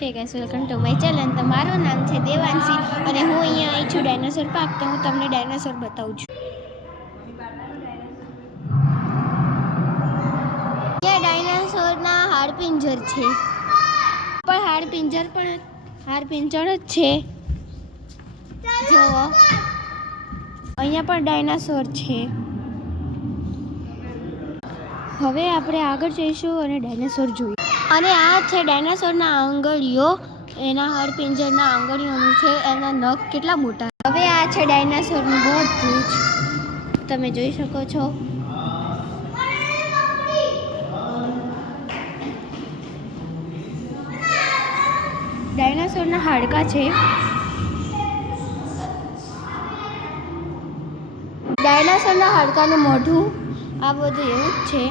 હે guys, welcome to my channel. તમારું નામ છે દેવાંશી અને હું અહીંયા આવી છું ડાયનાસોર પાર્ક। તો હું તમને ડાયનાસોર બતાવું છું। અહીંયા ડાયનાસોરના હાડપિંજર છે, પણ હાડપિંજર જ છે। જુઓ, અહીંયા પણ ડાયનાસોર છે। હવે આપણે આગળ જઈશું અને ડાયનાસોર જોઈએ। અને આ છે ડાયનાસોરના આંગળીઓ, એના હાડપિંજરના આંગળીઓનું છે, એના નખ કેટલા મોટા। હવે આ છે ડાયનાસોરનું બધું જ, તમે જોઈ શકો છો। ડાયનાસોરના હાડકા છે, ડાયનાસોરના હાડકાનું મોઢું, આ બધું એવું જ છે।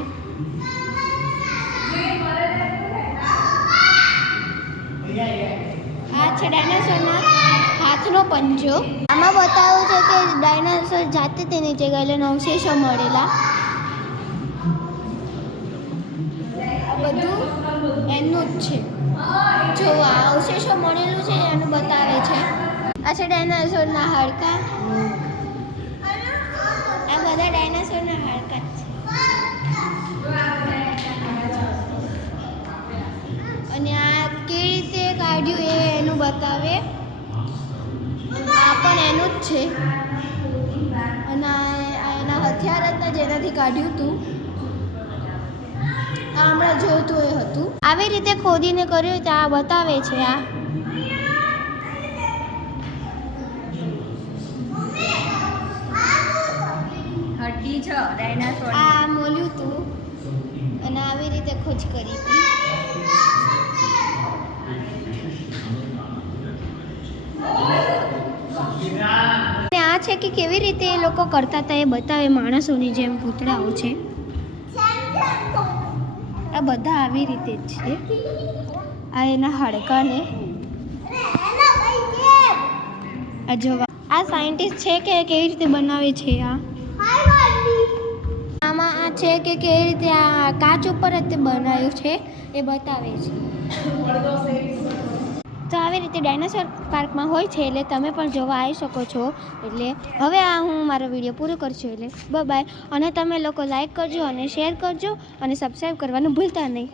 આ છે ડાયનાસોરના હાથનો પંજો। આમાં બતાવ્યું છે કે ડાયનાસોર જાતે તે નીચે ગયેલા અવશેષો મળેલા, આ બધું એનું જ છે। જો આ અવશેષો મળેલું છે એનું બતાવે છે। આ છે ડાયનાસોરના હાડકા, આ બધા ડાયનાસોરના હાડકા છે। અને આ કેવી રીતે કાઢ્યું એ એનું બતાવે, આ પણ એનું જ છે। અને આ એના હથિયાર હતા જેનાથી કાઢ્યું હતું, આ હમણાં જોયું હતું એ હતું। આવી રીતે ખોદીને કર્યું તો આ બતાવે છે। આ હડ્ડી છે ડાયનાસોર, આ મોલ્યું હતું અને આવી રીતે ખોજ કરી હતી। આ છે કે કેવી રીતે એ લોકો કરતા હતા એ બતાવે, માણસોની જેમ પૂતળાઓ છે। આ બધા આવી રીતે જ છે। આ એના હાડકાને આ જોવા, આ સાયન્ટિસ્ટ છે કે કેવી રીતે બનાવે છે। આમાં આ છે કે કેવી રીતે આ કાચ ઉપર જ તે બનાવ્યું છે એ બતાવે છે। તો આવી રીતે ડાયનાસોર પાર્કમાં હોય છે, એટલે તમે પણ જોવા આવી શકો છો। એટલે હવે આ હું મારો વિડીયો પૂરો કરશું, એટલે બાય। અને તમે લોકો લાઈક કરજો અને શેર કરજો અને સબસ્ક્રાઈબ કરવાનું ભૂલતા નહીં।